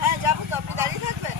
হ্যাঁ যাবো তো, আপনি দাঁড়িয়ে থাকবেন।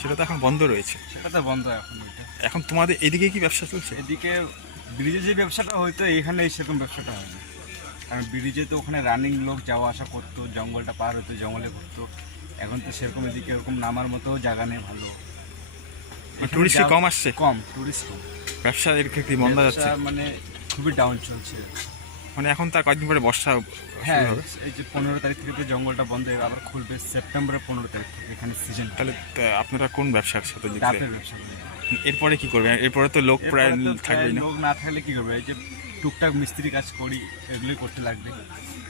সেটা তো এখন বন্ধ রয়েছে। সেটা তো বন্ধ এখন। এখন তোমাদের এদিকে কি ব্যবসা চলছে? এদিকে ব্রিজে যে ব্যবসাটা হইতো এখানে সেরকম ব্যবসাটা হয় না, কারণ ব্রিজে তো ওখানে রানিং লোক যাওয়া আসা করতো, জঙ্গলটা পার হতো, জঙ্গলে ঘুরতো। এখন তো সেরকম এদিকে এরকম নামার মতো জায়গা নেই ভালো, টুরিস্ট কম আসছে, কম টুরিস্ট কম, ব্যবসা এর ক্ষেত্রে বন্ধ যাচ্ছে, মানে খুবই ডাউন চলছে। মানে এখন তার কয়েকদিন পরে বর্ষা হ্যাঁ, শুরু হবে। এই যে 15 তারিখ থেকে তো জঙ্গলটা বন্ধ হয়ে আবার খুলবে সেপ্টেম্বরের 15 তারিখ থেকে, এখানে সিজন। তাহলে আপনারা কোন ব্যবসার সাথে যুক্ত? ডাবের ব্যবসা করি। এরপরে কি করবে? এরপরে তো লোক প্রায় এরপরে তো থাকবেই না। লোক না থাকলে কি করবে? এই যে টুকটাক মিস্ত্রি কাজ করি এগুলোই করতে লাগবে,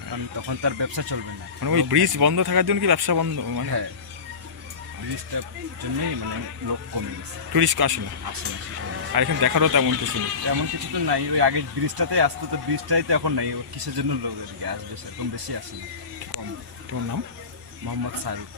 কারণ তখন তার ব্যবসা চলবে না। মানে ওই ব্রিজ বন্ধ থাকার জন্য কি ব্যবসা বন্ধ? মানে হ্যাঁ, ব্রিজটার জন্যই মানে লোক কমে গেছে, টুরিস্ট আসে না। আসে আসে। আর এখানে দেখারও তেমন কিছু নেই। তেমন কিছু তো নাই, ওই আগে ব্রিজটাতেই আসতো, তো ব্রিজটাই তো এখন নাই। ওর কিসের জন্য লোক এদিকে আসবে? সেরকম বেশি আসে না, কম। তোমার নাম? মোহাম্মদ শাহরুখ।